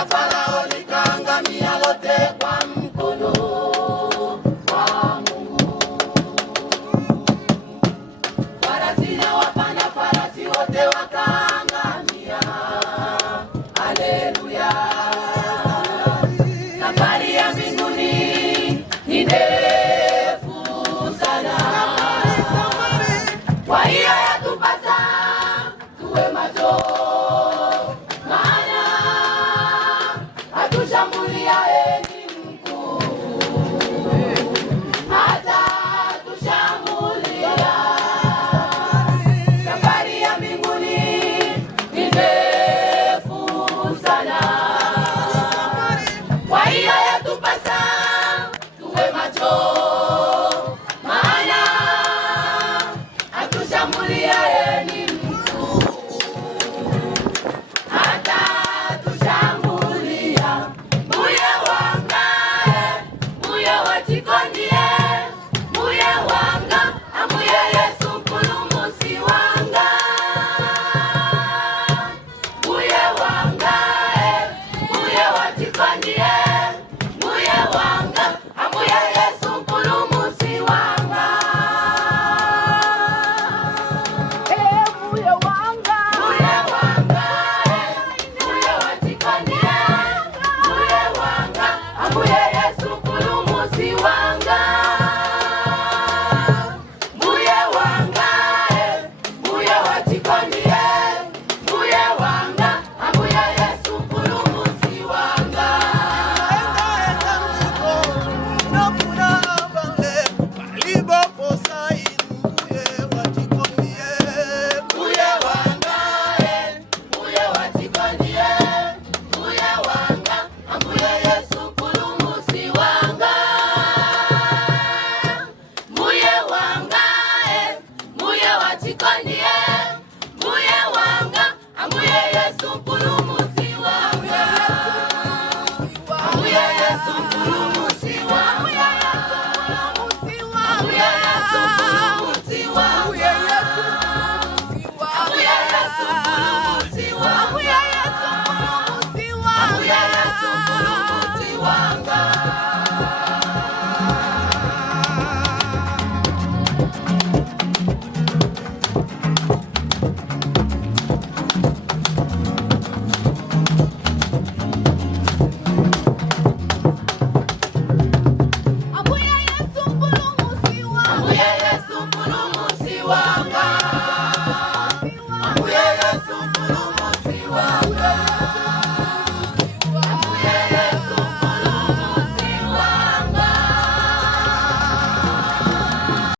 na Farao likaangamia lote kwa mkono wa Mungu. Farasi na wapanda farasi wote wakaangamia. Haleluya. Safari ya mbinguni ni ndefu sana, kwa hiyo yatupasa tuwe macho, maana hatushambuliaye ni mkuu, hata tushambulia. Safari ya mbinguni ni ndefu sana, kwa hiyo yatupasa tuwe macho, maana hatushambuliaye ni mkuu, hata tushambulia. Muye wangae, muye watikondie, muye wanga, amuye Yesu mpulumusi wanga. Muye wangae, muye watikondie, muye wanga, amuye Yesu mpulumusi wanga. Muye wanga, Muye wangae, muye watikondie, muye wanga, amuye Yesu mpulumusi wanga. Muye wangae, muye watikondie, muye wanga, amuye Yesu mpulumusi wanga. Muye wangae, muye watikondie, muye wanga, amuye Yesu mpulumusi wanga. Muye wangae, muye watikondie, muye wanga, amuye Yesu mpulumusi wanga. Amuye Yesu mpulumusi wanga. Amuye Yesu mpulumusi wanga. Amuye Yesu mpulumusi wanga. Amuye Yesu mpulumusi wanga.